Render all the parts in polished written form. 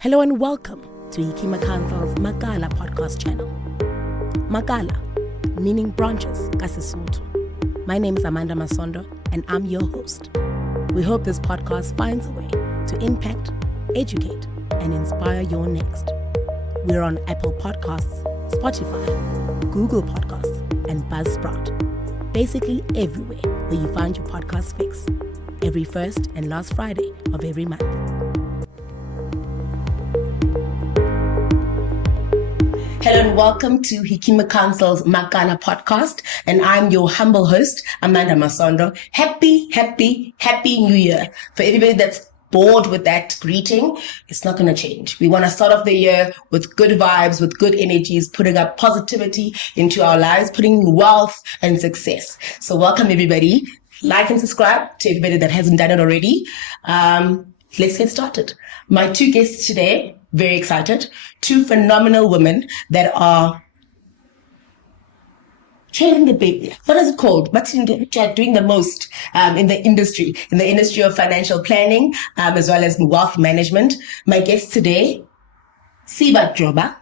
Hello and welcome to Hikima Council's Makala podcast channel. Makala, meaning branches, Kasisuthu. My name is Amanda Masondo and I'm your host. We hope this podcast finds a way to impact, educate, and inspire your next. We're on Apple Podcasts, Spotify, Google Podcasts, and Buzzsprout. Basically everywhere where you find your podcast fix. Every first and last Friday of every month. Hello and welcome to Hikima Council's Makala podcast, and I'm your humble host, Amanda Masondo. Happy New Year. For everybody that's bored with that greeting, it's not going to change. We want to start off the year with good vibes, with good energies, putting up positivity into our lives, putting wealth and success. So welcome everybody. Like and subscribe to everybody that hasn't done it already. Let's get started. My two guests today, very excited. Two phenomenal women that are training the baby. What is it called? What's doing the most in the industry of financial planning, as well as wealth management. My guest today, Siba Njoba.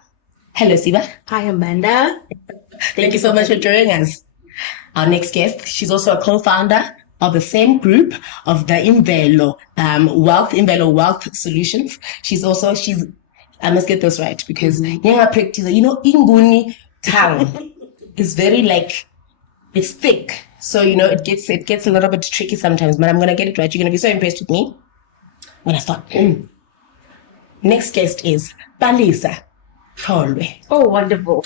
Hello, Siba. Hi, Amanda. Thank you so much for joining us. Our next guest, she's also a co-founder of the same group of the Imvelo Wealth Solutions. She's I must get this right because Inguni tongue is very it's thick. So, it gets a little bit tricky sometimes, but I'm going to get it right. You're going to be so impressed with me when I start. Next guest is Palesa Tlholoe. Oh, wonderful.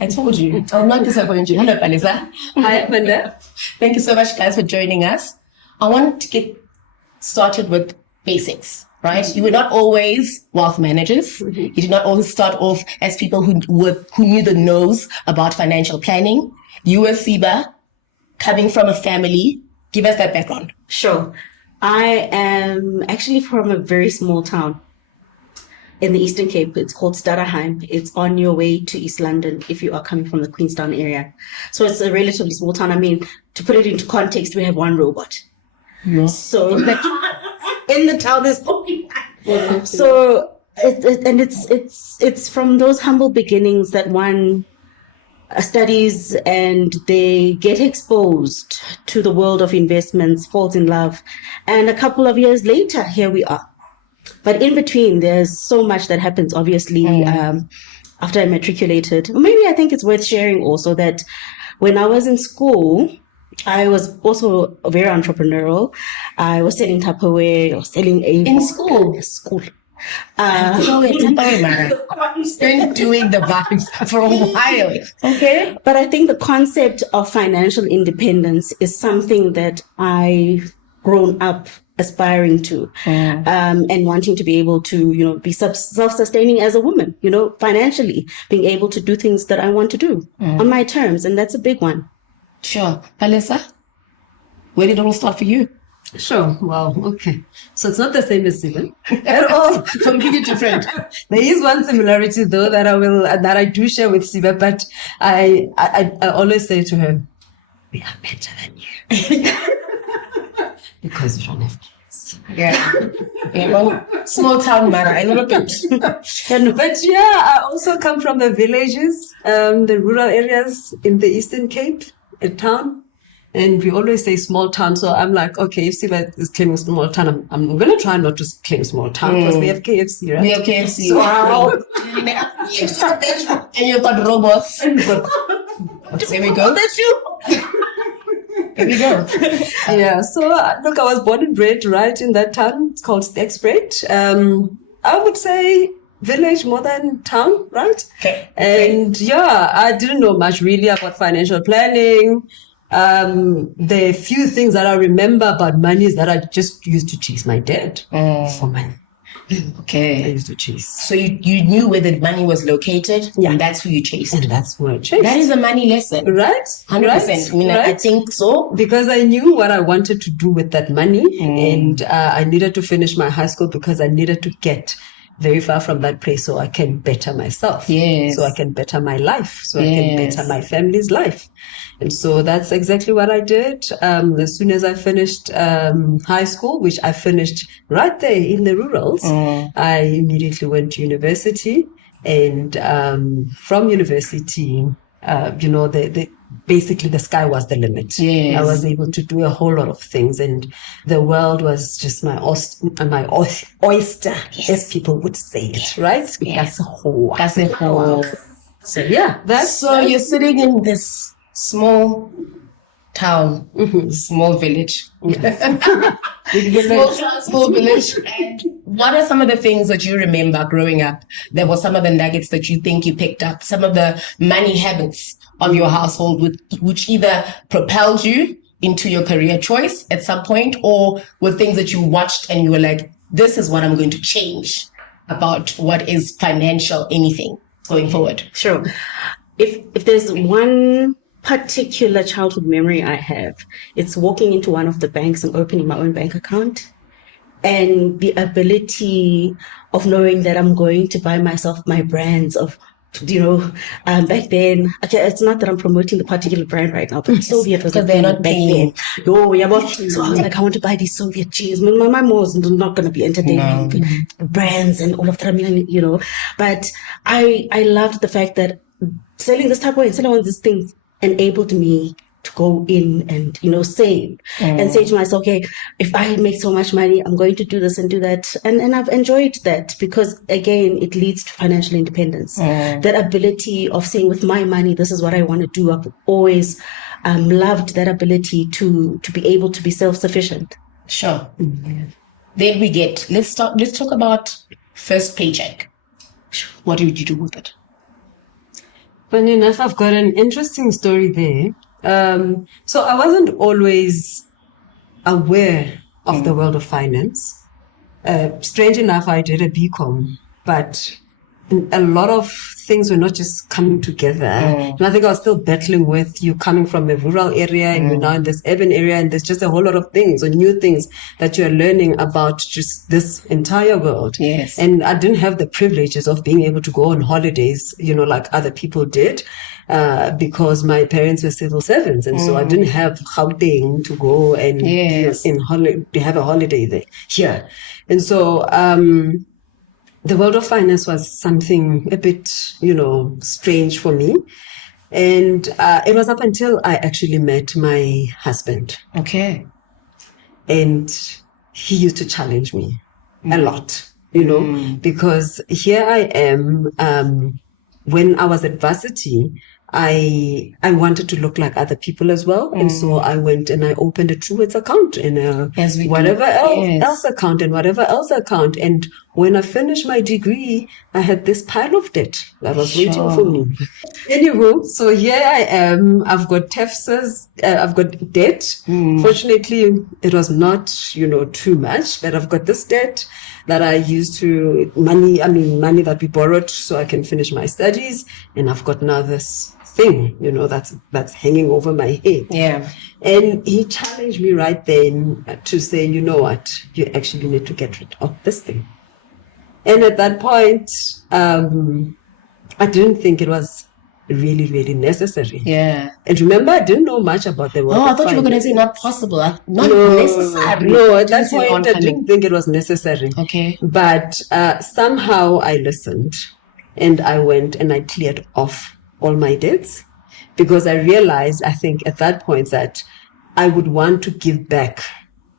I told you, I'll not disappoint you. Hello, Palesa. Hi, Amanda. Thank you so much, guys, for joining us. I want to get started with basics, right? You were not always wealth managers. Mm-hmm. You did not always start off as people who knew the nose about financial planning. You were Siba, coming from a family. Give us that background. Sure. I am actually from a very small town in the Eastern Cape. It's called Stutterheim. It's on your way to East London if you are coming from the Queenstown area. So it's a relatively small town. I mean, to put it into context, we have one robot. Yeah. So in the town there's only one. So it's from those humble beginnings that one studies and they get exposed to the world of investments, falls in love, and a couple of years later, here we are. But in between, there's so much that happens, obviously, after I matriculated. Maybe I think it's worth sharing also that when I was in school, I was also very entrepreneurial. I was selling Tupperware, I was selling In school? School. Been doing the vibes for a while. Okay. But I think the concept of financial independence is something that I've grown up aspiring to, and wanting to be able to, be self-sustaining as a woman, financially, being able to do things that I want to do on my terms. And that's a big one. Sure. Palesa, where did it all start for you? Sure. Wow. Okay. So it's not the same as Siba at all. Completely different. There is one similarity though that I do share with Siba, but I always say to her, we are better than you. Because you don't have kids. Yeah. Small town matter, a little bit. But I also come from the villages, the rural areas in the Eastern Cape, a town. And we always say small town. So I'm like, okay, if Siba is claiming small town, I'm going to try not to claim small town because we have KFC, right? We have KFC. So, wow. And you've got robots. There we go. That's you. There we go. Yeah, so look, I was born and bred right in that town. It's called Stakespret. I would say village more than town, right? Okay. And I didn't know much really about financial planning. The few things that I remember about money is that I just used to chase my dad for money. Okay. I used to chase. So you knew where the money was located, and that's who you chased. And that's who I chased. That is a money lesson. Right? 100%. Right? I mean, right? I think so. Because I knew what I wanted to do with that money, and I needed to finish my high school because I needed to get very far from that place so I can better myself. Yes. So I can better my life. So I can better my family's life. And so that's exactly what I did. As soon as I finished high school, which I finished right there in the rurals, I immediately went to university. And from university, basically the sky was the limit. Yes. I was able to do a whole lot of things, and the world was just my oyster, as people would say it, right? Yes. That's a whole. So yeah, you're sitting in this small town, small village. Small village. And what are some of the things that you remember growing up? There were some of the nuggets that you think you picked up, some of the money habits of your household, which either propelled you into your career choice at some point, or were things that you watched and you were like, this is what I'm going to change about what is financial anything going forward. Sure. If there's one particular childhood memory I have, it's walking into one of the banks and opening my own bank account, and the ability of knowing that I'm going to buy myself my brands of, back then, okay, it's not that I'm promoting the particular brand right now, but Soviet was a they're not back paying. then. So I was like, I want to buy these Soviet jeans. My mom was not going to be entertaining brands and all of that. I mean, but I loved the fact that selling this type of and selling all these things enabled me to go in and save and say to myself, okay, if I make so much money, I'm going to do this and do that, and I've enjoyed that, because again, it leads to financial independence. That ability of saying, with my money, this is what I want to do. I've always loved that ability to be able to be self-sufficient. Sure. Then let's talk about first paycheck. What did you do with it? Funny enough, I've got an interesting story there. So I wasn't always aware of the world of finance. Strange enough, I did a BCom, but a lot of things were not just coming together. And I think I was still battling with you coming from a rural area and you're now in this urban area, and there's just a whole lot of things or new things that you're learning about just this entire world. Yes. And I didn't have the privileges of being able to go on holidays, like other people did, because my parents were civil servants. And so I didn't have Gauteng to go and to have a holiday there. Yeah. And so, the world of finance was something a bit, strange for me. And it was up until I actually met my husband. Okay. And he used to challenge me a lot, because here I am, when I was at varsity, I wanted to look like other people as well. And so I went and I opened a Truworths account and whatever else account and whatever else account. And when I finished my degree, I had this pile of debt that was waiting for me. Anywho, so here I am. I've got TEFSAs, I've got debt. Fortunately, it was not, too much, but I've got this debt that I used money that we borrowed so I can finish my studies. And I've got now this thing, that's hanging over my head. Yeah. And he challenged me right then to say, you know what, you actually need to get rid of this thing. And at that point, I didn't think it was really, really necessary. Yeah. And remember, I didn't know much about the world. I thought you were going to say not possible, not necessary. No, at that point, I didn't think it was necessary. Okay. But somehow I listened and I went and I cleared off all my debts, because I realized, I think at that point, that I would want to give back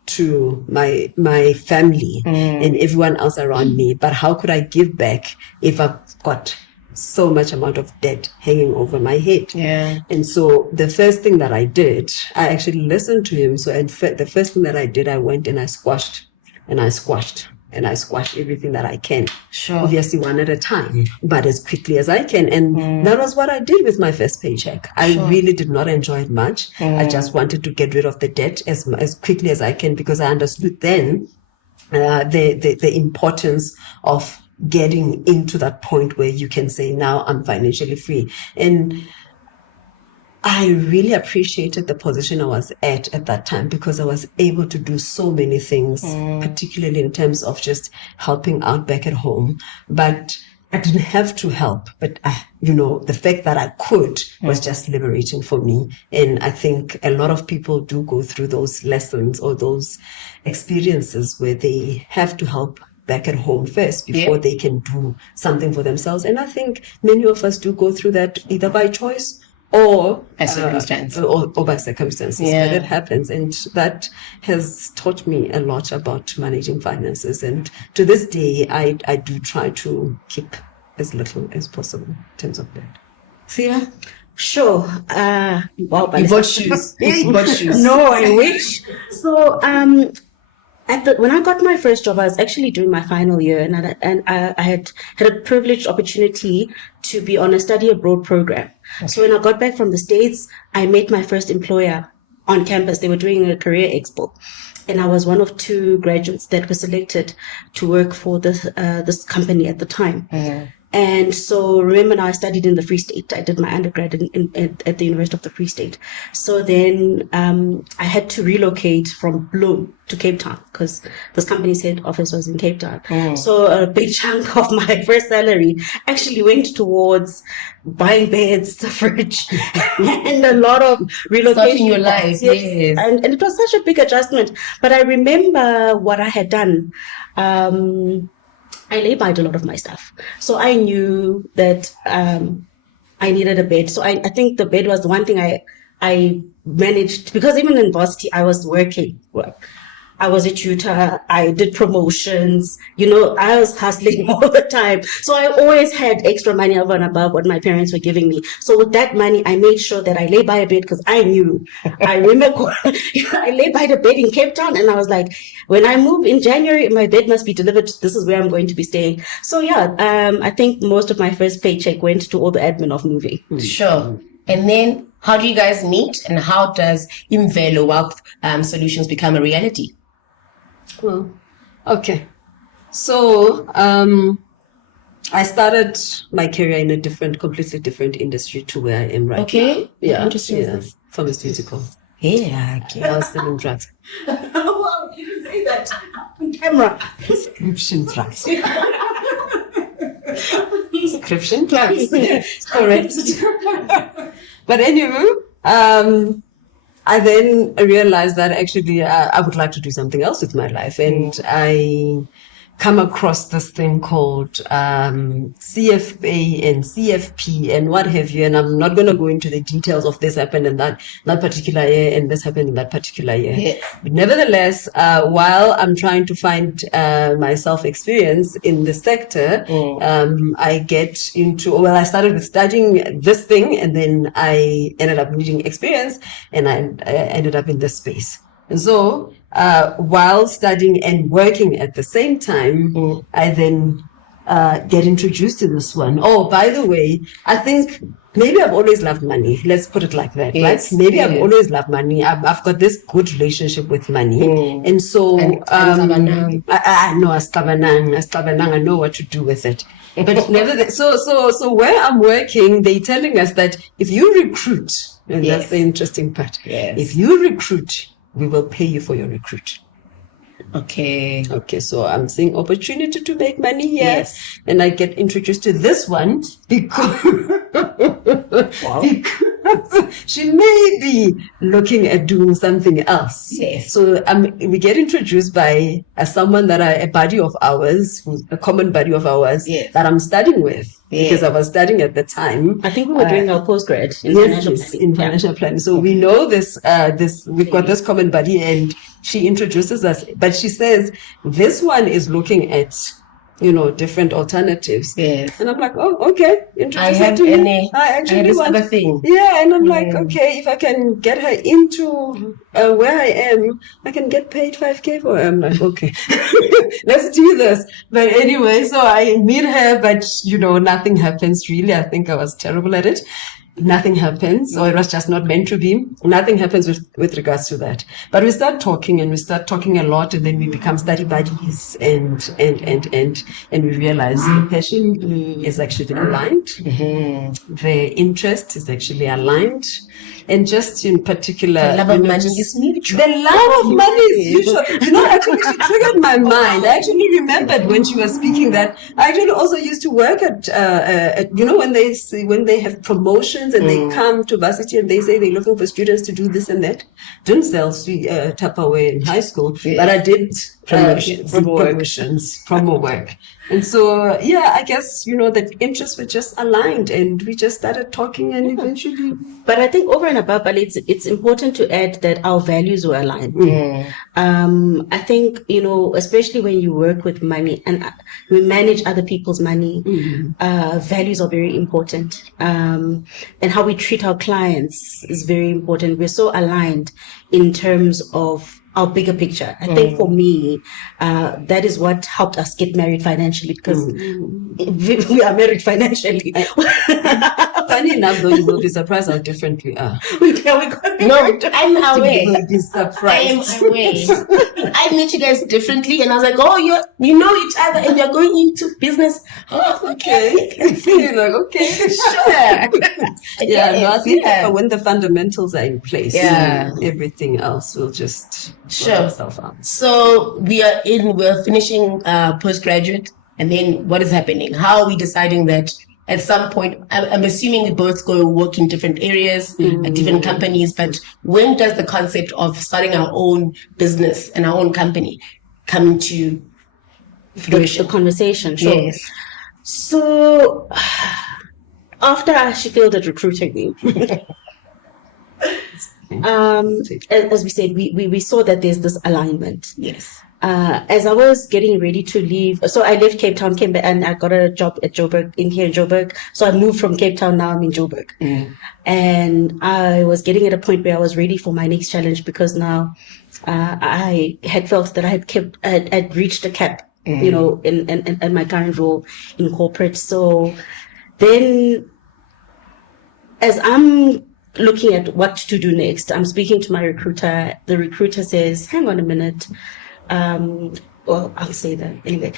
to my family and everyone else around me. But how could I give back if I've got so much amount of debt hanging over my head? Yeah. And so the first thing that I did, I actually listened to him. So the first thing that I did, I went and I squashed everything that I can. Sure. Obviously one at a time, but as quickly as I can. And that was what I did with my first paycheck. I really did not enjoy it much. I just wanted to get rid of the debt as quickly as I can, because I understood then the importance of getting into that point where you can say, now I'm financially free. And I really appreciated the position I was at that time because I was able to do so many things, particularly in terms of just helping out back at home. But I didn't have to help, but the fact that I could was just liberating for me. And I think a lot of people do go through those lessons or those experiences where they have to help back at home first before they can do something for themselves. And I think many of us do go through that either by choice or by circumstance. Or by circumstances. But it happens. And that has taught me a lot about managing finances. And to this day, I do try to keep as little as possible in terms of that. Siba? Sure. Wow, You bought shoes. You bought shoes. No, I wish. So, when I got my first job, I was actually doing my final year, and I had a privileged opportunity to be on a study abroad program. Okay. So when I got back from the States, I met my first employer on campus. They were doing a career expo, and I was one of 2 graduates that were selected to work for this company at the time. Mm-hmm. And so remember now I studied in the Free State. I did my undergrad at the University of the Free State. So then I had to relocate from Bloem to Cape Town because this company's head office was in Cape Town. Mm. So a big chunk of my first salary actually went towards buying beds, the fridge, and a lot of relocation. Starting your life, yes. And it was such a big adjustment. But I remember what I had done. I lay-byed a lot of my stuff. So I knew that I needed a bed. So I think the bed was the one thing I managed, because even in varsity, I was working. I was a tutor. I did promotions. I was hustling all the time. So I always had extra money over and above what my parents were giving me. So with that money, I made sure that I lay by a bed because I knew. I remember I lay by the bed in Cape Town and I was like, when I move in January, my bed must be delivered. This is where I'm going to be staying. So I think most of my first paycheck went to all the admin of moving. Sure. And then how do you guys meet and how does Imvelo Wealth Solutions become a reality? Well, okay. So I started my career in a completely different industry to where I am right now. Okay. Yeah. Interesting. Pharmaceutical. Yeah. Okay. I was selling drugs. Wow, you didn't say that on camera. Prescription drugs. Prescription drugs. Yes, correct. But anyway, I then realized that actually I would like to do something else with my life. And I come across this thing called CFA and CFP and what have you. And I'm not going to go into the details of this happened in that particular year and this happened in that particular year. Yes. But nevertheless, while I'm trying to find my self-experience in the sector, I get into, I started with studying this thing and then I ended up needing experience and I ended up in this space. And so, while studying and working at the same time, I then get introduced to this one. Oh, by the way, I think maybe I've always loved money. Let's put it like that. Yes. Right? Maybe I've always loved money. I've got this good relationship with money. And so, I know what to do with it. But nevertheless, so where I'm working, they're telling us that if you recruit, and that's the interesting part. Yes. If you recruit, we will pay you for your recruit. Okay. So I'm seeing opportunity to make money here. Yes. And I get introduced to this one because she may be looking at doing something else. Yes. So we get introduced by someone a buddy of ours, a common buddy of ours that I'm studying with. Because I was studying at the time. I think we were doing our postgrad in financial planning. So we know we've got this common buddy and she introduces us. But she says, this one is looking at, different alternatives. Yes. And I'm like, oh, okay. Introduce her to me. I actually want other thing. Yeah. And I'm like, okay, if I can get her into where I am, I can get paid 5K for her. I'm like, okay, let's do this. But anyway, so I meet her, but nothing happens really. I think I was terrible at it. nothing happens, or it was just not meant to be. Nothing happens with regards to that. But we start talking, and we start talking a lot, and then we become study buddies, and we realize the passion is actually aligned. The interest is actually aligned. And just in particular, the love of money is mutual. The love of money is mutual. Actually, she triggered my mind. I actually remembered when she was speaking that I actually also used to work at when they have promotions and they come to varsity and they say they're looking for students to do this and that. Didn't sell Tupperware in high school, but I did promo work. And so, I guess, that interests were just aligned and we just started talking and eventually. But I think over and above, but it's important to add that our values were aligned. I think, especially when you work with money and we manage other people's money, values are very important. And how we treat our clients is very important. We're so aligned in terms of our bigger picture. I think for me, that is what helped us get married financially, because we are married financially. Funny enough, though, you will be surprised how different we are. I'm aware. You will be surprised. I am aware. I met you guys differently, and I was like, oh, you know each other, and you're going into business. Oh, okay. You're like, okay, sure. I think that when the fundamentals are in place, everything else will just sure. So we're finishing postgraduate, and then what is happening? How are we deciding that at some point, I'm assuming we both go work in different areas, at different companies, but when does the concept of starting our own business and our own company come to fruition? The conversation, sure. Yes. So after she failed at recruiting me, as we said, we saw that there's this alignment. Yes. As I was getting ready to leave, so I left Cape Town, came back, and I got a job at Joburg, in Joburg. So I moved from Cape Town, now I'm in Joburg. And I was getting at a point where I was ready for my next challenge, because now I had felt that I'd reached a cap, in my current role in corporate. So then, as I'm looking at what to do next, I'm speaking to my recruiter. The recruiter says, hang on a minute. Well, I'll say that anyway.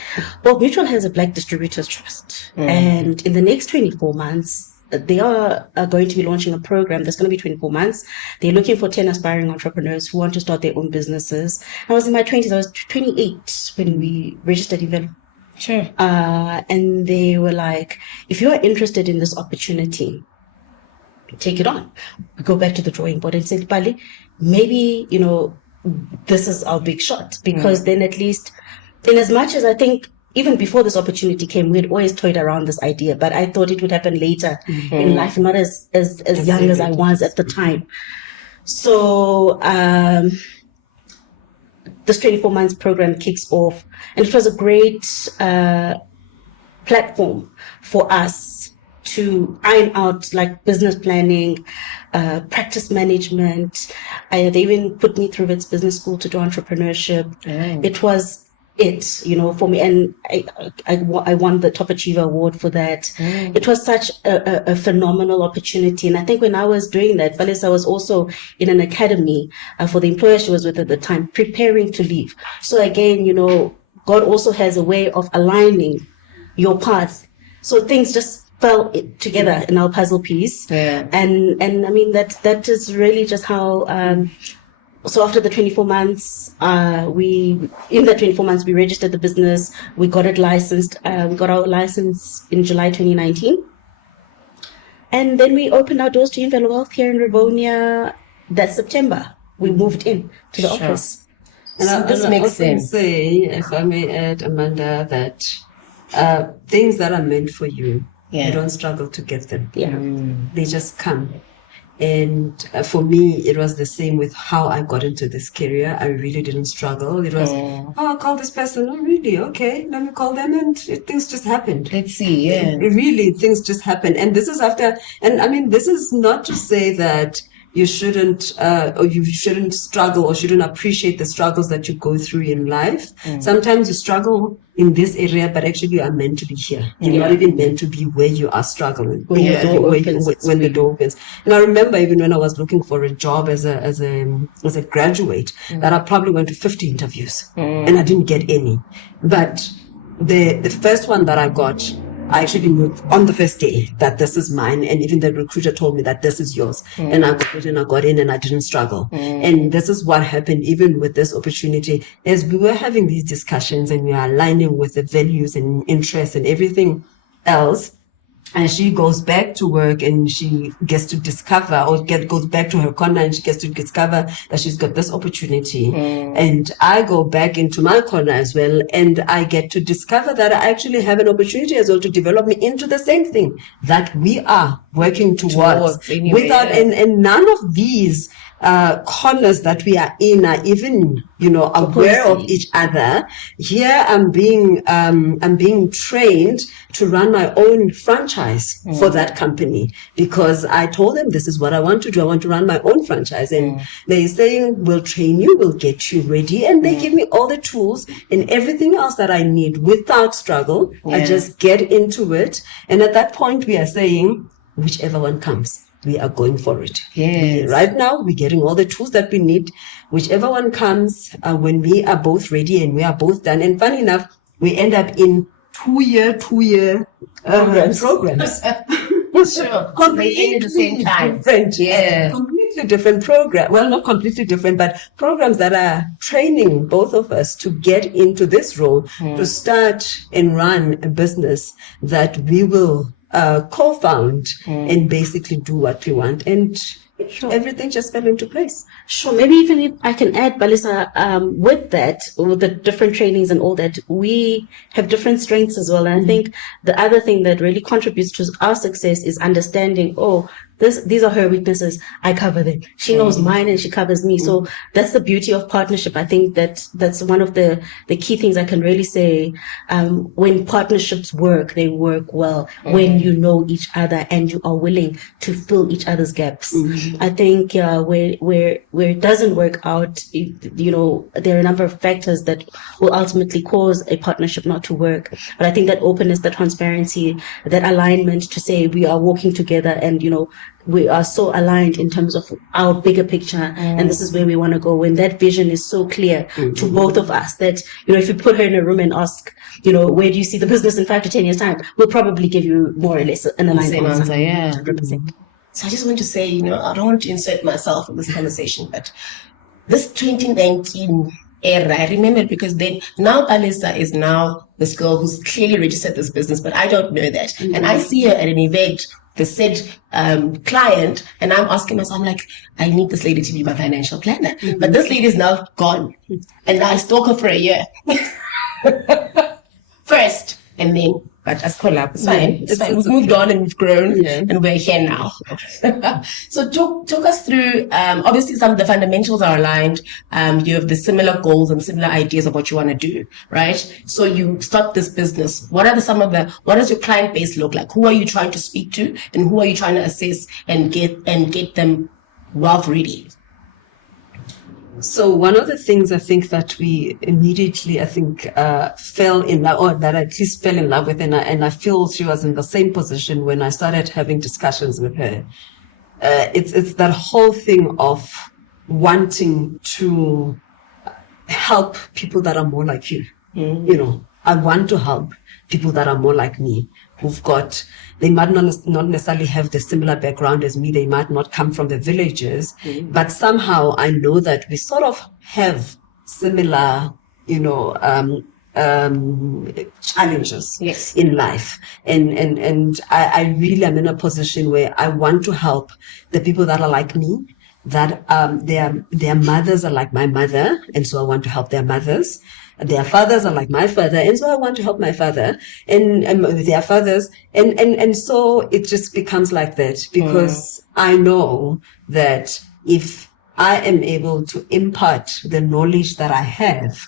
Well, Mutual has a Black Distributors Trust, and in the next 24 months, they are going to be launching a program that's going to be 24 months. They're looking for 10 aspiring entrepreneurs who want to start their own businesses. I was in my 20s. I was 28 when we registered Imvelo. Sure. And they were like, if you are interested in this opportunity, take it on. We go back to the drawing board and said, Bali, maybe, this is our big shot, because then at least, in as much as I think even before this opportunity came, we had always toyed around this idea, but I thought it would happen later in life, not as young as I was at the time. So this 24 months program kicks off, and it was a great platform for us to iron out like business planning, practice management. They even put me through its business school to do entrepreneurship. It was for me, and I won the Top Achiever Award for that. It was such a phenomenal opportunity. And I think when I was doing that, Palesa was also in an academy for the employer she was with at the time, preparing to leave. So again, God also has a way of aligning your path. So things just fell together in our puzzle piece. And I mean, that is really just how, so after the 24 months, we registered the business, we got it licensed, we got our license in July 2019. And then we opened our doors to Imvelo Wealth here in Rivonia that September. We moved in to the office. And this makes sense. Say, if I may add, Amanda, that things that are meant for you, you don't struggle to get them. They just come. And for me, it was the same with how I got into this career. I really didn't struggle. It was, I'll call this person. Oh, really? Okay, let me call them. And things just happened. Let's see, Really, things just happened. And this is after, and I mean, this is not to say that you shouldn't struggle or shouldn't appreciate the struggles that you go through in life. Sometimes you struggle in this area, but actually you are meant to be here. You're not even meant to be where you are struggling. When the door opens. And I remember even when I was looking for a job as a graduate, that I probably went to 50 interviews and I didn't get any. But the first one that I got, I actually knew on the first day that this is mine, and even the recruiter told me that this is yours. And I got it and I got in and I didn't struggle. And this is what happened even with this opportunity. As we were having these discussions and we are aligning with the values and interests and everything else, and she goes back to work and she gets to discover goes back to her corner and she gets to discover that she's got this opportunity. And I go back into my corner as well and I get to discover that I actually have an opportunity as well to develop me into the same thing that we are working towards anyway, without, and none of these corners that we are in are even, aware of each other. Here I'm being trained to run my own franchise for that company because I told them this is what I want to do. I want to run my own franchise, and they're saying we'll train you, we'll get you ready, and they give me all the tools and everything else that I need without struggle. I just get into it, and at that point we are saying whichever one comes, we are going for it. Yes. Right now, we're getting all the tools that we need. Whichever one comes, when we are both ready and we are both done. And funny enough, we end up in two-year programs. Sure. Completely at the same time. Different. Yeah. Completely different program. Well, not completely different, but programs that are training both of us to get into this role, to start and run a business that we will co-found and basically do what we want, and everything just fell into place. Sure. Maybe even if I can add, Palesa, with the different trainings and all that, we have different strengths as well. And I think the other thing that really contributes to our success is understanding, these are her weaknesses. I cover them. She knows mine and she covers me. So that's the beauty of partnership. I think that's one of the key things I can really say. When partnerships work, they work well when you know each other and you are willing to fill each other's gaps. I think where it doesn't work out, there are a number of factors that will ultimately cause a partnership not to work. But I think that openness, that transparency, that alignment to say we are working together and, we are so aligned in terms of our bigger picture and this is where we want to go. When that vision is so clear to both of us that, if you put her in a room and ask, where do you see the business in 5 to 10 years time? We'll probably give you more or less an aligned answer. 100%. So I just want to say, I don't want to insert myself in this conversation, but this 2019 era, I remember it because then now Palesa is now this girl who's clearly registered this business, but I don't know that. And I see her at an event, the said client, and I'm asking myself, I'm like, I need this lady to be my financial planner. But this lady is now gone. And I stalk her for a year. First, and then, but as collab, it's fine. It's fine. We've moved on and we've grown and we're here now. So talk us through, obviously some of the fundamentals are aligned. You have the similar goals and similar ideas of what you want to do, right? So you start this business. What does your client base look like? Who are you trying to speak to and who are you trying to assess and get them wealth ready? So one of the things I think that we immediately, fell in love, or that I at least fell in love with, and I feel she was in the same position when I started having discussions with her. It's that whole thing of wanting to help people that are more like you. I want to help people that are more like me, they might not necessarily have the similar background as me. They might not come from the villages, but somehow I know that we sort of have similar, challenges in life. And I really am in a position where I want to help the people that are like me, that their mothers are like my mother, and so I want to help their mothers. Their fathers are like my father, and so I want to help my father and their fathers. And so it just becomes like that, because I know that if I am able to impart the knowledge that I have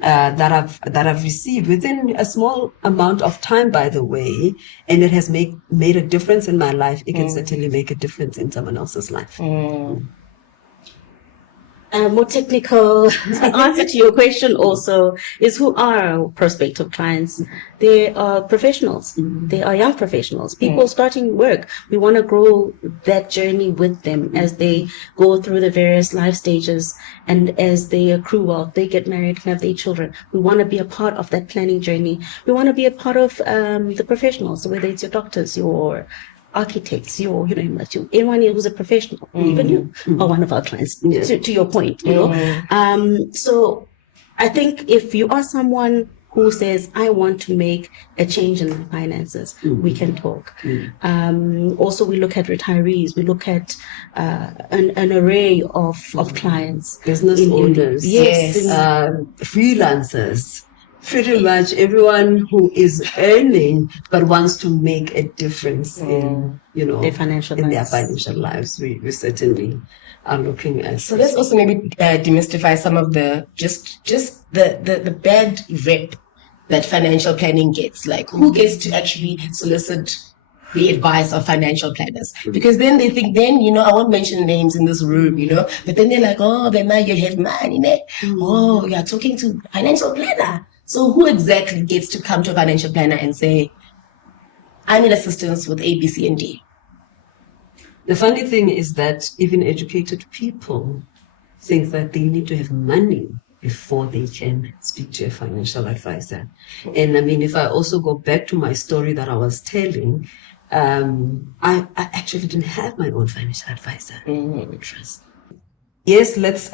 that I've received within a small amount of time, by the way, and it has made a difference in my life. It can certainly make a difference in someone else's life. More technical answer to your question also is, who are our prospective clients? They are professionals. They are young professionals, people starting work. We want to grow that journey with them as they go through the various life stages, and as they accrue wealth, they get married, have their children. We want to be a part of that planning journey. We want to be a part of the professionals, whether it's your doctors, your architects, anyone who's a professional, even you are one of our clients, to your point, So I think if you are someone who says, I want to make a change in my finances, we can talk. Also, we look at retirees, we look at an array of clients. Business owners, freelancers. Pretty much everyone who is earning but wants to make a difference in their financial lives. We certainly are looking at. So let's also maybe demystify some of the just the bad rep that financial planning gets. Like, who gets to actually solicit the advice of financial planners? Because then they think, I won't mention names in this room, but then they're like, oh, then now you have money, oh, you're talking to financial planner. So who exactly gets to come to a financial planner and say, I need assistance with A, B, C, and D? The funny thing is that even educated people think that they need to have money before they can speak to a financial advisor. And I mean, if I also go back to my story that I was telling, I actually didn't have my own financial advisor. Trust. Yes, let's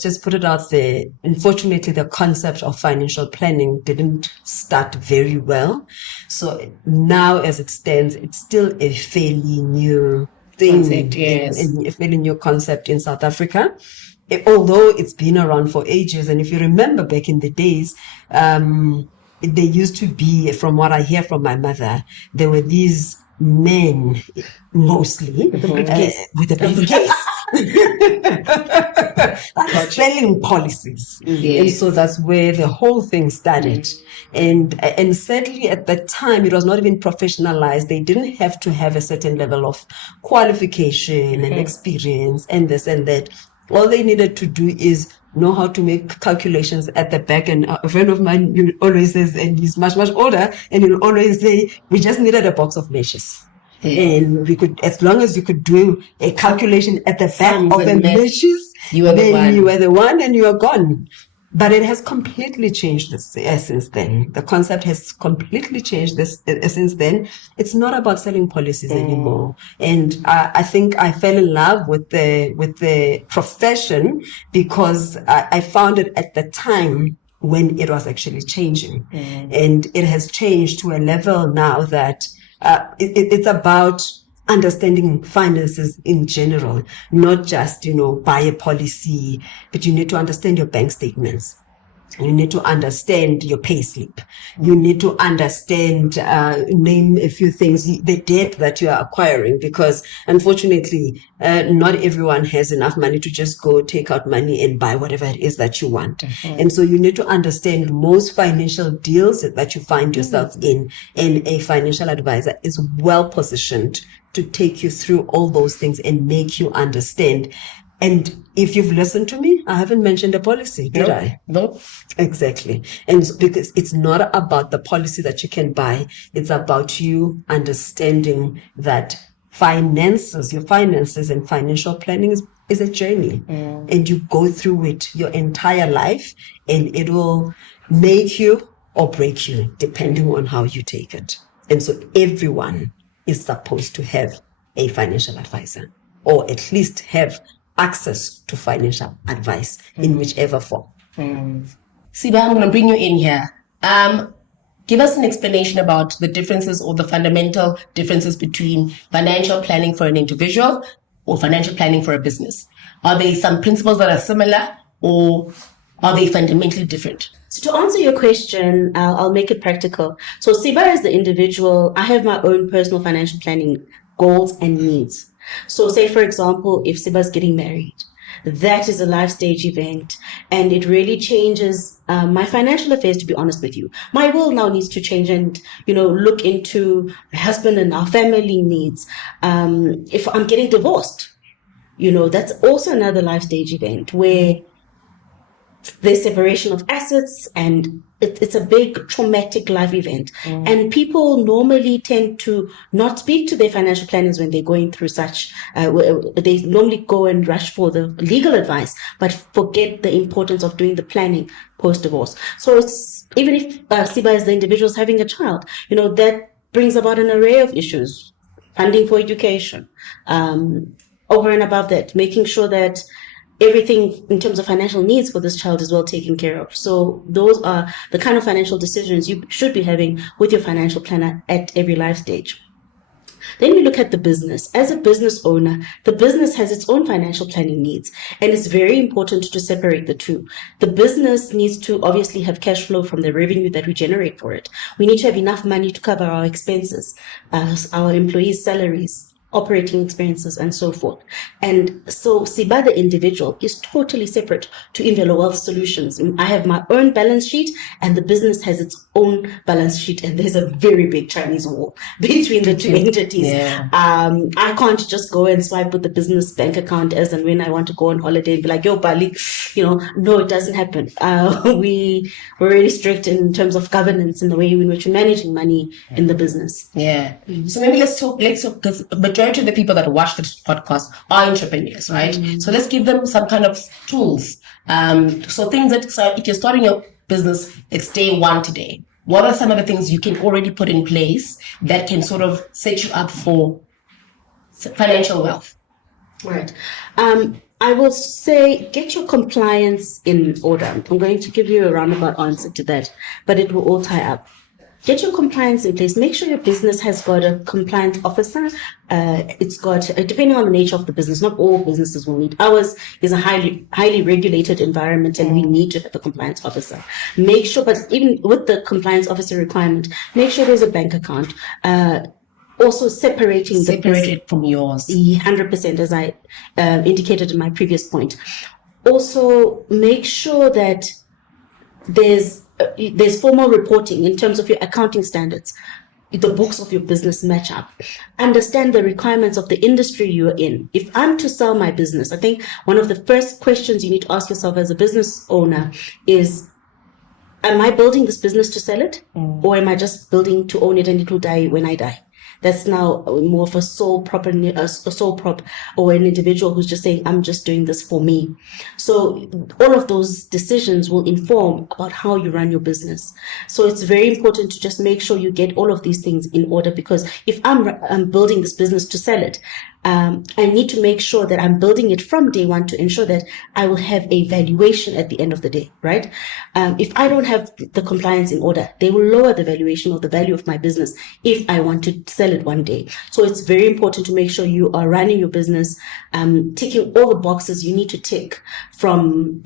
just put it out there. Unfortunately, the concept of financial planning didn't start very well. So now, as it stands, it's still a fairly new thing, a fairly new concept in South Africa. Although it's been around for ages, and if you remember back in the days, there used to be, from what I hear from my mother, there were these men, mostly, with a briefcase. Selling policies. And so that's where the whole thing started. And sadly, at that time, it was not even professionalized. They didn't have to have a certain level of qualification and experience and this and that. All they needed to do is know how to make calculations at the back. And a friend of mine always says, and he's much, much older, and he'll always say, we just needed a box of measures. And we could, as long as you could do a calculation at the back of the measures, you were the one and you are gone. But it has completely changed since then. The concept has completely changed since then. It's not about selling policies anymore. And I think I fell in love with the profession because I found it at the time when it was actually changing. And it has changed to a level now that it's about understanding finances in general, not just, buy a policy, but you need to understand your bank statements. You need to understand your pay slip. You need to understand, name a few things, the debt that you are acquiring, because unfortunately, not everyone has enough money to just go take out money and buy whatever it is that you want. And so you need to understand most financial deals that you find yourself in, and a financial advisor is well positioned to take you through all those things and make you understand. And if you've listened to me, I haven't mentioned a policy, did I? No. Exactly. And because it's not about the policy that you can buy, it's about you understanding that your finances and financial planning is a journey. And you go through it your entire life, and it will make you or break you depending on how you take it. And so everyone is supposed to have a financial advisor, or at least have access to financial advice in whichever form. Siba, I'm going to bring you in here. Give us an explanation about the differences or the fundamental differences between financial planning for an individual or financial planning for a business. Are there some principles that are similar, or are they fundamentally different? So to answer your question, I'll make it practical. So Siba as the individual, I have my own personal financial planning goals and needs. So say, for example, if Siba's getting married, that is a life stage event, and it really changes my financial affairs, to be honest with you. My will now needs to change and, look into my husband and our family needs. If I'm getting divorced, that's also another life stage event where there's separation of assets, and it's a big traumatic life event. And people normally tend to not speak to their financial planners when they're going through such, they normally go and rush for the legal advice, but forget the importance of doing the planning post-divorce. So it's, even if Siba is the individual having a child, that brings about an array of issues, funding for education, over and above that, making sure that everything in terms of financial needs for this child is well taken care of. So those are the kind of financial decisions you should be having with your financial planner at every life stage. Then we look at the business. As a business owner, the business has its own financial planning needs, and it's very important to separate the two. The business needs to obviously have cash flow from the revenue that we generate for it. We need to have enough money to cover our expenses, our employees' salaries, operating expenses, and so forth. And so Siba, the individual, is totally separate to Imvelo Wealth Solutions. I have my own balance sheet, and the business has its own balance sheet, and there's a very big Chinese wall between the two entities. Yeah. I can't just go and swipe with the business bank account as and when I want to go on holiday and be like, yo, Bali, no, it doesn't happen. We're really strict in terms of governance and the way in which we're managing money in the business. Yeah. So maybe let's talk, because majority of the people that watch this podcast are entrepreneurs, right? So let's give them some kind of tools. So if you're starting your business, it's day one today. What are some of the things you can already put in place that can sort of set you up for financial wealth? Right. I will say, get your compliance in order. I'm going to give you a roundabout answer to that, but it will all tie up. Get your compliance in place. Make sure your business has got a compliance officer. It's got, depending on the nature of the business, not all businesses will need. Ours is a highly regulated environment, and we need to have a compliance officer. Make sure, but even with the compliance officer requirement, make sure there's a bank account. Also separating Separated from yours. 100%, as I indicated in my previous point. Also, make sure that there's formal reporting in terms of your accounting standards. The books of your business match up. Understand the requirements of the industry you're in. If I'm to sell my business, I think one of the first questions you need to ask yourself as a business owner is, am I building this business to sell it? Or am I just building to own it and it will die when I die? That's now more of a sole prop or an individual who's just saying, I'm just doing this for me. So all of those decisions will inform about how you run your business. So it's very important to just make sure you get all of these things in order, because if I'm building this business to sell it, I need to make sure that I'm building it from day one to ensure that I will have a valuation at the end of the day, right? If I don't have the compliance in order, they will lower the valuation of the value of my business if I want to sell it one day. So it's very important to make sure you are running your business, ticking all the boxes you need to tick from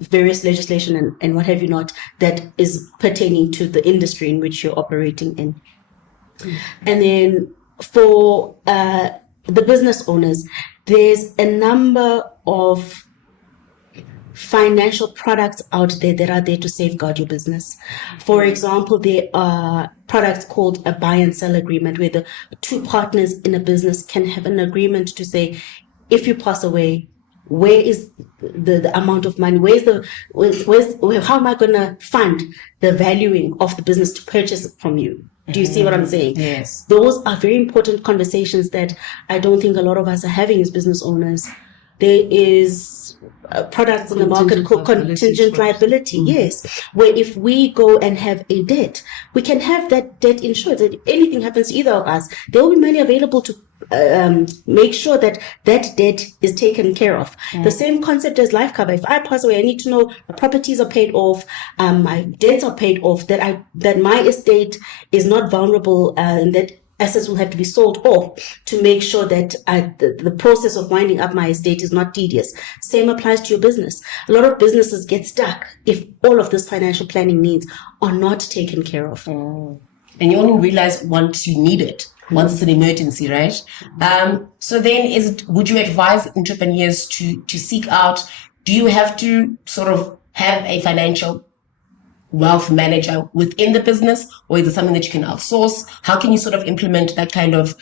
various legislation and what have you not that is pertaining to the industry in which you're operating in. And then for the business owners, there's a number of financial products out there that are there to safeguard your business. For example, there are products called a buy and sell agreement, where the two partners in a business can have an agreement to say, if you pass away, where is the amount of money? How am I going to fund the valuing of the business to purchase it from you? Do you see what I'm saying? Yes. Those are very important conversations that I don't think a lot of us are having as business owners. There is products in the market called contingent liability, yes, where if we go and have a debt, we can have that debt insured. That if anything happens to either of us, there will be money available to make sure that that debt is taken care of. The same concept as life cover. If I pass away, I need to know my properties are paid off, my debts are paid off, that my estate is not vulnerable, and that assets will have to be sold off to make sure that the process of winding up my estate is not tedious. Same applies to your business. A lot of businesses get stuck if all of this financial planning needs are not taken care of. And you only realize once you need it, once it's an emergency, right? So then would you advise entrepreneurs to seek out, do you have to sort of have a financial wealth manager within the business, or is it something that you can outsource? How can you sort of implement that kind of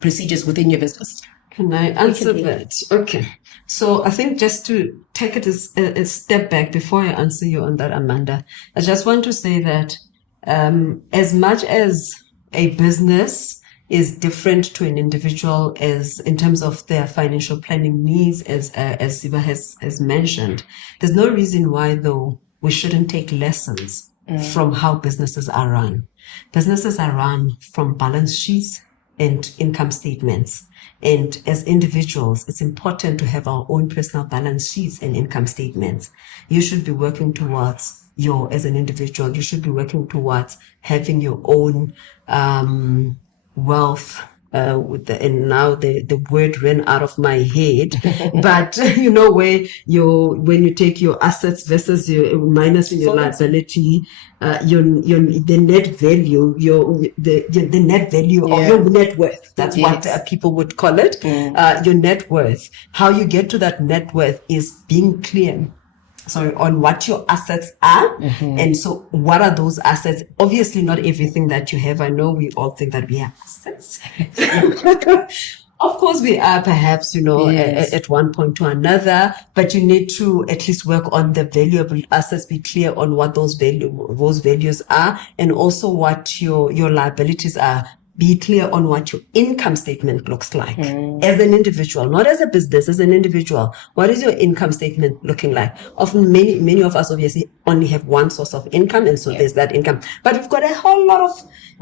procedures within your business? Can I answer that? Okay. So I think just to take it a step back before I answer you on that, Amanda, I just want to say that as much as a business is different to an individual as in terms of their financial planning needs, as Siba has mentioned, there's no reason why though we shouldn't take lessons from how businesses are run. Businesses are run from balance sheets and income statements. And as individuals, it's important to have our own personal balance sheets and income statements. You should be working towards as an individual, you should be working towards having your own wealth. And now the word ran out of my head, but when you take your assets versus your minus your liability, the net value, the net value of your net worth. That's what people would call it. Your net worth. How you get to that net worth is being clear on what your assets are. And so what are those assets? Obviously not everything that you have. I know we all think that we have assets. Of course we are, perhaps, at one point to another, but you need to at least work on the valuable assets, be clear on what those values are, and also what your liabilities are. Be clear on what your income statement looks like as an individual, not as a business, as an individual. What is your income statement looking like? Often, many of us obviously only have one source of income, and so there's that income. But we've got a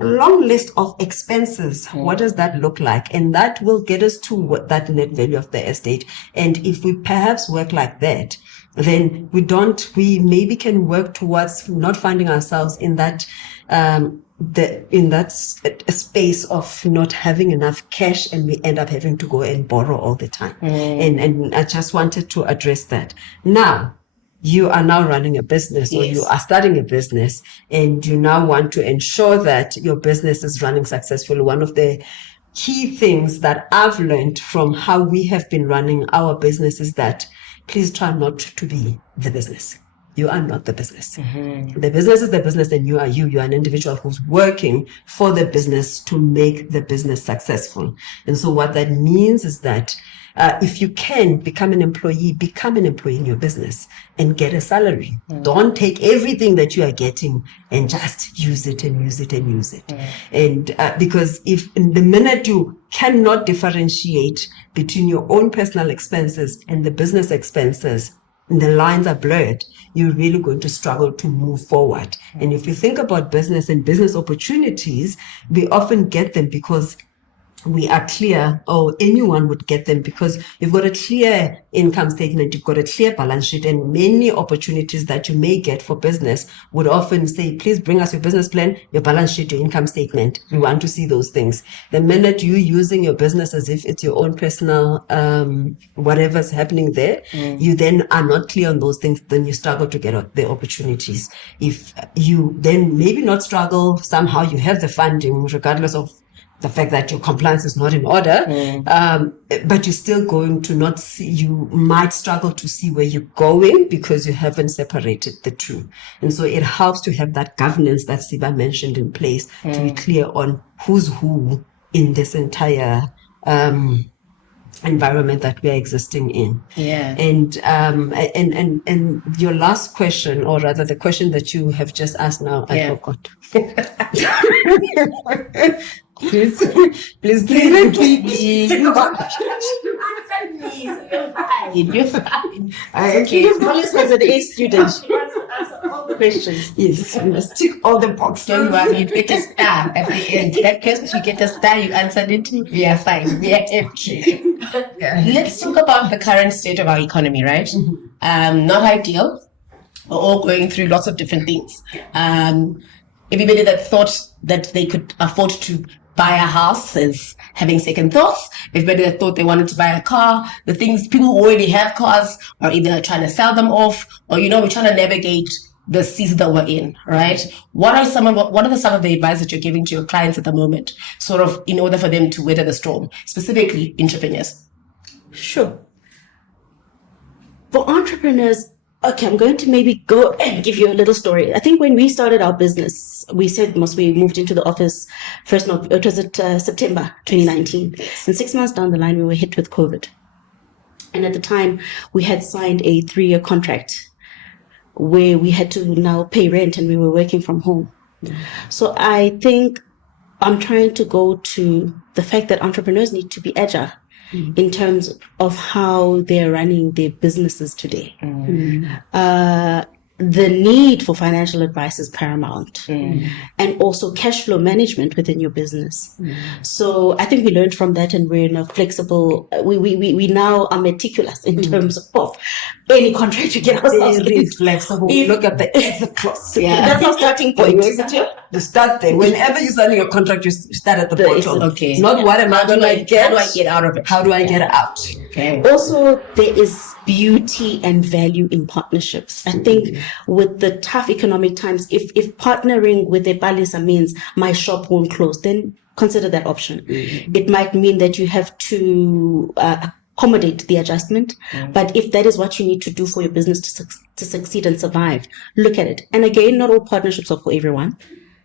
long list of expenses. What does that look like? And that will get us to that net value of the estate. And if we perhaps work like that, then we maybe can work towards not finding ourselves in that space of not having enough cash, and we end up having to go and borrow all the time. And I just wanted to address that. Now, you are now running a business, or you are starting a business, and you now want to ensure that your business is running successfully. One of the key things that I've learned from how we have been running our business is that please try not to be the business. You are not the business. The business is the business, and you are you. You are an individual who's working for the business to make the business successful. And so what that means is that if you can become an employee in your business and get a salary. Don't take everything that you are getting and just use it. And because if the minute you cannot differentiate between your own personal expenses and the business expenses, and the lines are blurred, you're really going to struggle to move forward. And if you think about business and business opportunities, we often get them because we are clear, or anyone would get them because you've got a clear income statement, you've got a clear balance sheet, and many opportunities that you may get for business would often say, please bring us your business plan, your balance sheet, your income statement. We want to see those things. The minute you're using your business as if it's your own personal, whatever's happening there, you then are not clear on those things, then you struggle to get the opportunities. If you then maybe not struggle, somehow you have the funding, regardless of the fact that your compliance is not in order, but you're still going to not see, you might struggle to see where you're going because you haven't separated the two. And so it helps to have that governance that Siba mentioned in place to be clear on who's who in this entire environment that we are existing in. And your last question, or rather the question that you have just asked now, I forgot. Please repeat. You're fine. Okay. Palesa is an A student. She wants to answer all the questions. Yes, you must tick all the boxes. Don't worry, you get a star at the end. That question, you get a star, you answered it. We are fine. We are okay. Let's talk about the current state of our economy, right? Not ideal. We're all going through lots of different things. Everybody that thought that they could afford to buy a house is having second thoughts. Everybody that thought they wanted to buy a car, the things, people who already have cars are either trying to sell them off, or, we're trying to navigate the season that we're in, right? What are some of the advice that you're giving to your clients at the moment, sort of in order for them to weather the storm, specifically entrepreneurs? Sure. For entrepreneurs, okay, I'm going to maybe go and give you a little story. I think when we started our business, we said we moved into the office September 2019. And 6 months down the line, we were hit with COVID. And at the time, we had signed a 3-year contract where we had to now pay rent and we were working from home. So I think I'm trying to go to the fact that entrepreneurs need to be agile in terms of how they're running their businesses today. The need for financial advice is paramount, and also cash flow management within your business. So I think we learned from that, and we're in a flexible. We now are meticulous in terms of any contract you get ourselves. It's flexible. Look at the exit clause. Yeah, that's our starting point. You start there. Whenever you're signing a contract, you start at the bottom. Okay. Not what am I going to get? How do I get out of it? How do I get out? Okay. Also, there is beauty and value in partnerships. I think with the tough economic times, if partnering with a Palesa means my shop won't close, then consider that option. It might mean that you have to accommodate the adjustment, but if that is what you need to do for your business to succeed and survive, look at it. And again, not all partnerships are for everyone.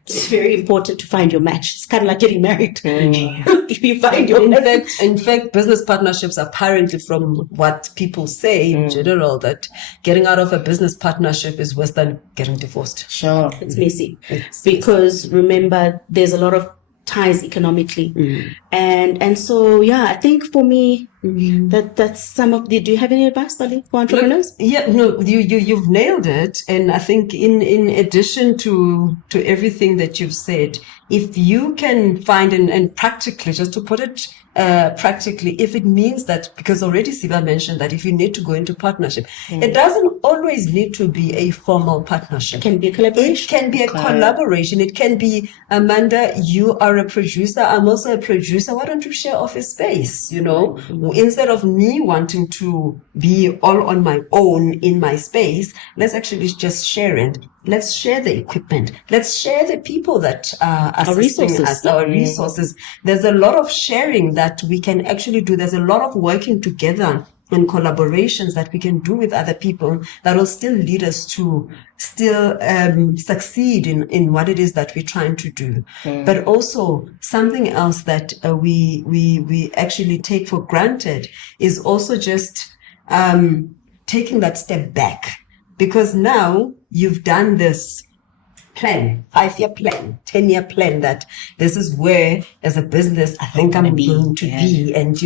It's very important to find your match. It's kind of like getting married. If you find your in fact, business partnerships, apparently from what people say in general, that getting out of a business partnership is worse than getting divorced. Sure. It's messy. Because remember, there's a lot of ties economically. And so, yeah, I think for me, that's some of the, do you have any advice, Bali, for entrepreneurs? You've nailed it. And I think in addition to everything that you've said, if you can find and practically, just to put it practically, if it means that, because already Siba mentioned that if you need to go into partnership, it doesn't always need to be a formal partnership. It can be a collaboration. It can be a collaboration. It can be, Amanda, you are a producer, I'm also a producer. Why don't you share office space? Instead of me wanting to be all on my own in my space, let's actually just share it. Let's share the equipment. Let's share the people that are assisting us, our resources. There's a lot of sharing that we can actually do. There's a lot of working together and collaborations that we can do with other people that will still lead us to still succeed in what it is that we're trying to do. But also something else that we actually take for granted is also just taking that step back. Because now you've done this plan, 5-year plan, 10-year plan, that this is where, as a business, I think I'm going to be. And,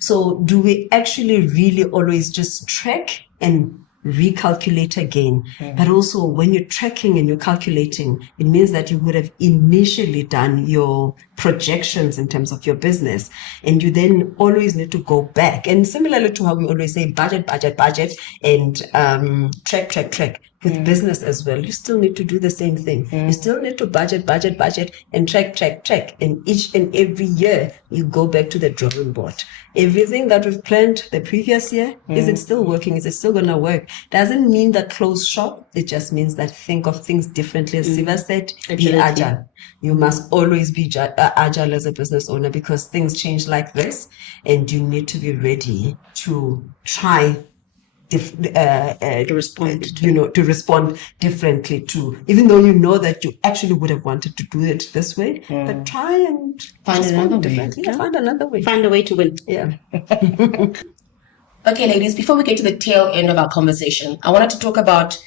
so do we actually really always just track and recalculate again? But also when you're tracking and you're calculating, it means that you would have initially done your projections in terms of your business, and you then always need to go back. And similarly to how we always say budget, and track. With business as well, you still need to do the same thing. You still need to budget, and track. And each and every year, you go back to the drawing board. Everything that we've planned the previous year, is it still working? Is it still going to work? Doesn't mean that close shop. It just means that think of things differently. As Siba said, be agile. You must always be agile as a business owner, because things change like this, and you need to be ready to try to respond differently to, even though you know that you actually would have wanted to do it this way, but try and find another way. Find another way. Find a way to win. Yeah. Okay, ladies, before we get to the tail end of our conversation, I wanted to talk about,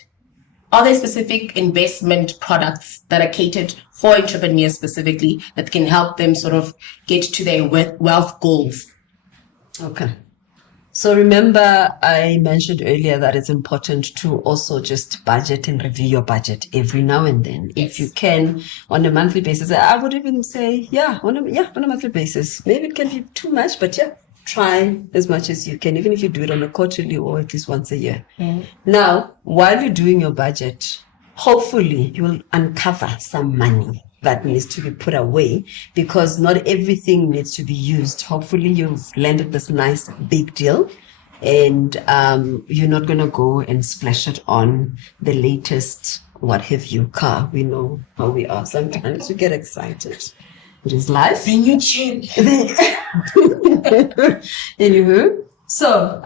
are there specific investment products that are catered for entrepreneurs specifically that can help them sort of get to their wealth goals? Okay. So remember, I mentioned earlier that it's important to also just budget and review your budget every now and then. Yes. If you can, on a monthly basis. I would even say, on a monthly basis. Maybe it can be too much, but try as much as you can, even if you do it on a quarterly or at least once a year. Now, while you're doing your budget, hopefully you'll uncover some money that needs to be put away, because not everything needs to be used. Hopefully you've landed this nice big deal and you're not going to go and splash it on the latest what have you car. We know how we are sometimes. We get excited. It is life. Then you chill. Anywho, so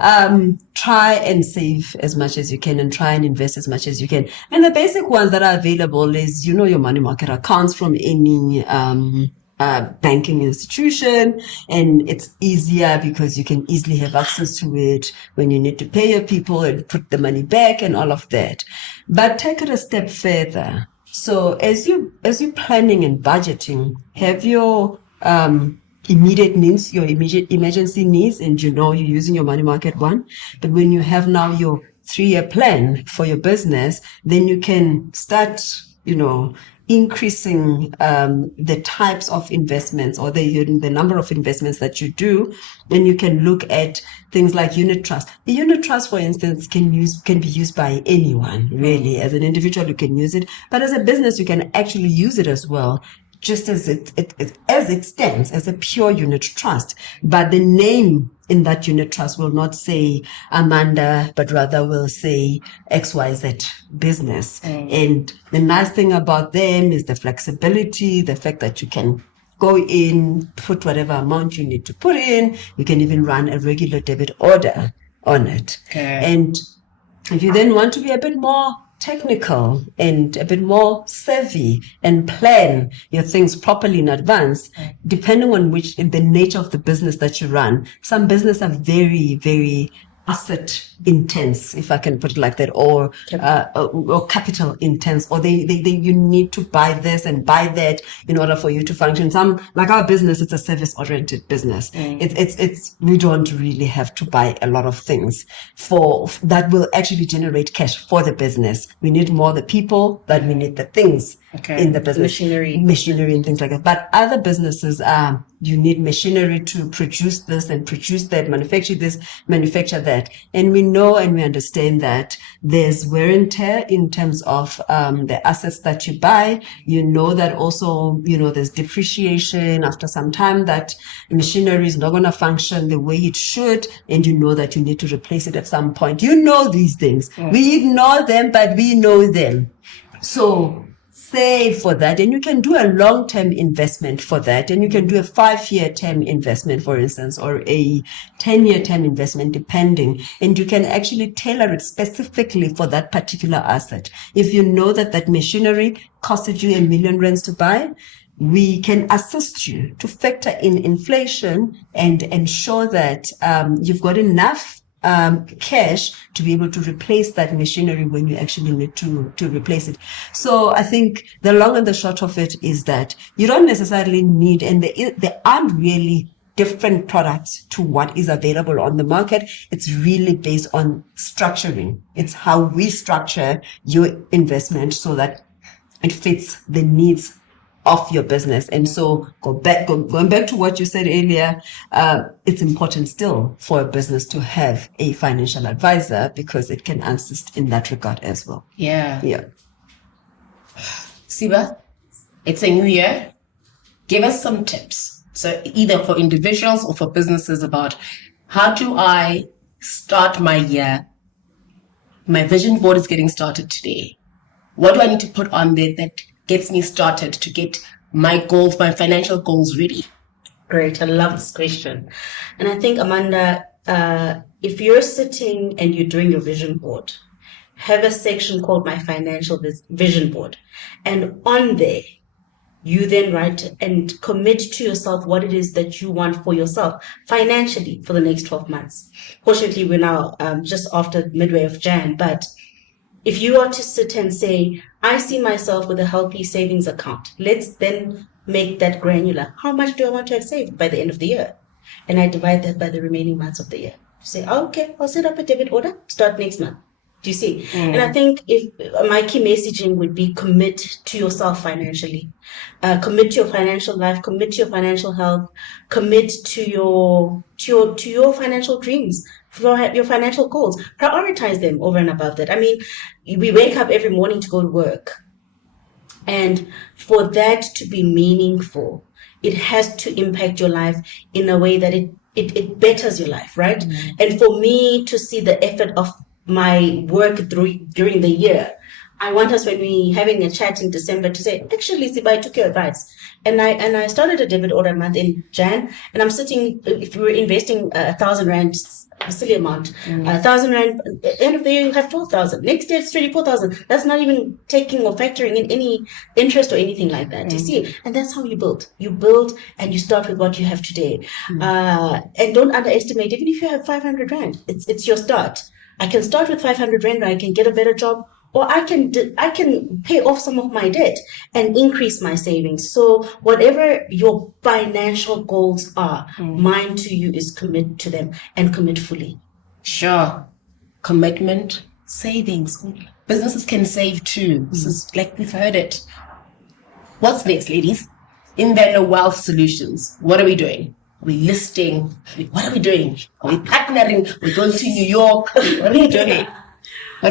try and save as much as you can and try and invest as much as you can. And the basic ones that are available is, your money market accounts from any banking institution, and it's easier because you can easily have access to it when you need to pay your people and put the money back and all of that. But take it a step further. So as you're planning and budgeting, have your immediate needs, your immediate emergency needs, and you're using your money market one. But when you have now your 3-year plan for your business, then you can start, increasing the types of investments or the number of investments that you do. And you can look at things like unit trust. The unit trust, for instance, can be used by anyone, really. As an individual, you can use it, but as a business, you can actually use it as well, just as it stands as a pure unit trust. But the name in that unit trust will not say Amanda, but rather will say XYZ business. And the nice thing about them is the flexibility, the fact that you can go in, put whatever amount you need to put in. You can even run a regular debit order on it. And if you then want to be a bit more technical and a bit more savvy and plan your things properly in advance, depending on the nature of the business that you run. Some businesses are very, very asset intense, if I can put it like that, or capital intense, or you need to buy this and buy that in order for you to function. Some, like our business, it's a service oriented business. It's we don't really have to buy a lot of things for that will actually generate cash for the business. We need more the people than we need the things in the business, machinery and things like that. But other businesses, you need machinery to produce this and produce that, manufacture this, manufacture that. And we know and we understand that there's wear and tear in terms of the assets that you buy. You know that also, there's depreciation after some time, that machinery is not going to function the way it should. And you know that you need to replace it at some point. You know these things. We ignore them, but we know them. So save for that, and you can do a long-term investment for that, and you can do a 5-year term investment, for instance, or a 10-year term investment, depending, and you can actually tailor it specifically for that particular asset. If you know that machinery costed you R1 million to buy, we can assist you to factor in inflation and ensure that you've got enough cash to be able to replace that machinery when you actually need to replace it. So I think the long and the short of it is that you don't necessarily need, and there aren't really different products to what is available on the market. It's really based on structuring. It's how we structure your investment so that it fits the needs of your business. And so going back to what you said earlier, it's important still for a business to have a financial advisor, because it can assist in that regard as well. Yeah. Siba, it's a new year. Give us some tips. So either for individuals or for businesses, about how do I start my year? My vision board is getting started today. What do I need to put on there that gets me started to get my goals, my financial goals ready? Great. I love this question. And I think, Amanda, if you're sitting and you're doing your vision board, have a section called My Financial Vision Board. And on there, you then write and commit to yourself what it is that you want for yourself financially for the next 12 months. Fortunately, we're now just after midway of Jan, but if you are to sit and say, I see myself with a healthy savings account, let's then make that granular. How much do I want to have saved by the end of the year? And I divide that by the remaining months of the year. Say, okay, I'll set up a debit order, start next month. Do you see? And I think if my key messaging would be commit to yourself financially, commit to your financial life, commit to your financial health, commit to your financial dreams, for your financial goals. Prioritize them over and above that. I mean, we wake up every morning to go to work, and for that to be meaningful, it has to impact your life in a way that it it betters your life, right? And for me to see the effort of my work during the year, I want us, when we having a chat in December, to say, actually, Siba, I took your advice, and I started a debit order month in Jan, and I'm sitting. If we were investing 1,000 rand, a silly amount, 1,000 rand, end of the year you have 12,000. Next year it's 24,000. That's not even taking or factoring in any interest or anything like that. You see, and that's how you build. You build, and you start with what you have today, and don't underestimate. Even if you have 500 rand, it's your start. I can start with 500 rand. I can get a better job, or I can pay off some of my debt and increase my savings. So whatever your financial goals are, mine to you is commit to them and commit fully. Sure. Commitment, savings. Businesses can save too. This is like we've heard it. What's next, ladies? Imvelo Wealth Solutions. What are we doing? Are we listing? What are we doing? Are we partnering? We're going to New York. What are we doing?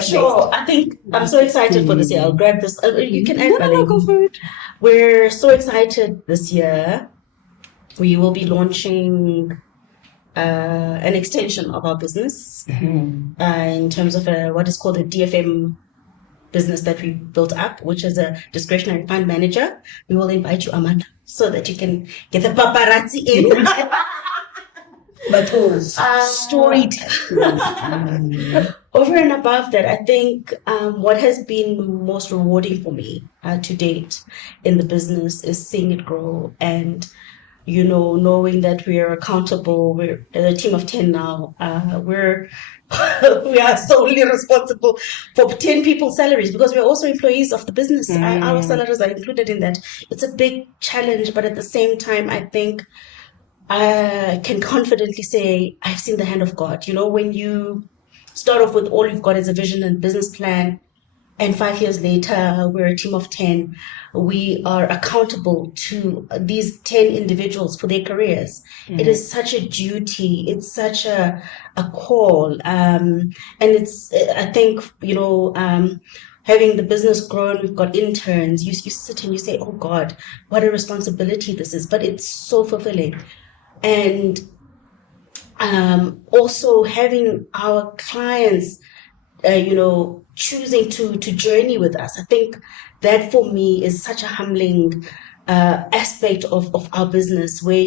Sure. I think I'm so excited for this year. I'll grab this. You can add, No, go for it. We're so excited this year. We will be launching an extension of our business in terms of what is called a DFM business that we built up, which is a discretionary fund manager. We will invite you, Amanda, so that you can get the paparazzi in. But storytelling. Over and above that, I think what has been most rewarding for me to date in the business is seeing it grow, and knowing that we are accountable. We're a team of 10 now. We are solely responsible for 10 people's salaries, because we're also employees of the business. Our salaries are included in that. It's a big challenge, but at the same time, I think I can confidently say I've seen the hand of God. When you start off with all you've got is a vision and business plan, and 5 years later, we're a team of 10. We are accountable to these 10 individuals for their careers. It is such a duty. It's such a call. And it's, I think, having the business grown, we've got interns. You sit and you say, oh God, what a responsibility this is. But it's so fulfilling. And also having our clients, choosing to journey with us. I think that for me is such a humbling aspect of our business, where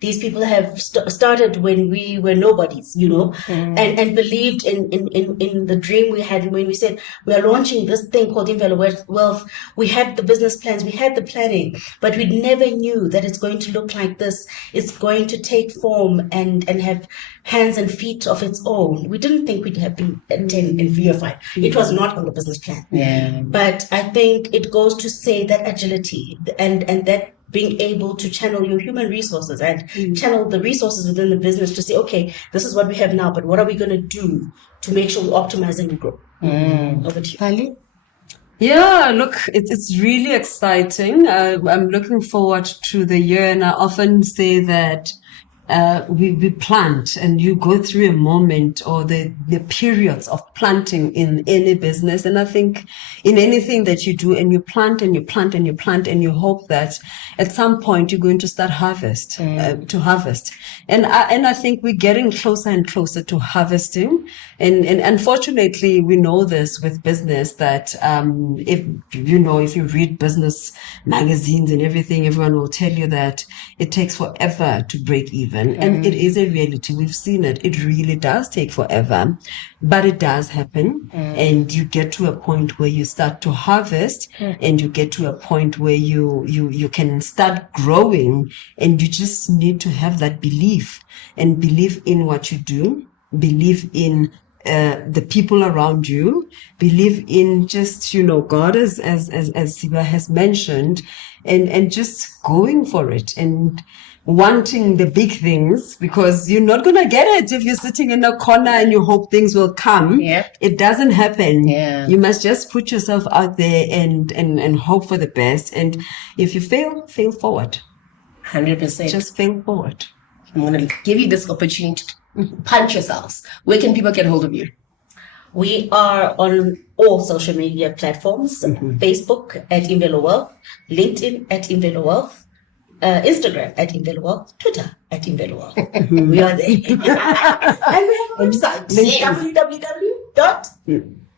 these people have started when we were nobodies, and believed in the dream we had when we said we are launching this thing called Imvelo Wealth. We had the business plans, we had the planning, but we never knew that it's going to look like this. It's going to take form and have hands and feet of its own. We didn't think we'd have been at 10 in 3 or 5. It was not on the business plan. Yeah. But I think it goes to say that agility and that being able to channel your human resources and channel the resources within the business to say, okay, this is what we have now, but what are we going to do to make sure we optimize and we grow? Over to you. Pali? Yeah, look, it's really exciting. I'm looking forward to the year, and I often say that we plant, and you go through a moment or the periods of planting in any business. And I think in anything that you do, and you plant and you plant and you plant, and you hope that at some point you're going to start to harvest. And I think we're getting closer and closer to harvesting. And unfortunately, we know this with business, that if you read business magazines and everything, everyone will tell you that it takes forever to break even. And it is a reality. We've seen it. It really does take forever, but it does happen. And you get to a point where you start to harvest, and you get to a point where you can start growing, and you just need to have that belief, and believe in what you do, believe in the people around you, believe in just, God, as Siba has mentioned, and just going for it and wanting the big things, because you're not going to get it if you're sitting in a corner and you hope things will come. Yep. It doesn't happen. Yeah. You must just put yourself out there and hope for the best. And if you fail forward. 100%. Just fail forward. I'm going to give you this opportunity to punch yourselves. Where can people get hold of you? We are on all social media platforms. Facebook at Imvelo Wealth, LinkedIn at Imvelo Wealth, Instagram at Imvelo Wealth, Twitter at Imvelo Wealth. We are there. And we have a website, www.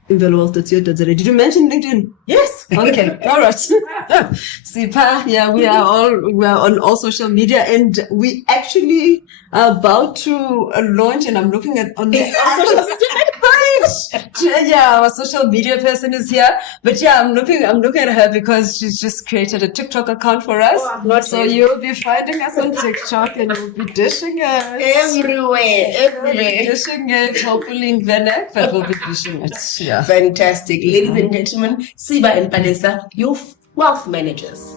ImveloWealth.co.za. Did you mention LinkedIn? Yes. Okay, all right. Siba, yeah, we are on all social media, and we actually are about to launch. And I'm looking at on the social media page. Yeah, our social media person is here, but yeah, I'm looking at her because she's just created a TikTok account for us. So you'll be finding us on TikTok, and you'll be dishing it Everywhere. dishing it. Hopefully in Venice, but we'll be dishing it. Yeah. Fantastic. Ladies and gentlemen, Siba and Palesa, your wealth managers.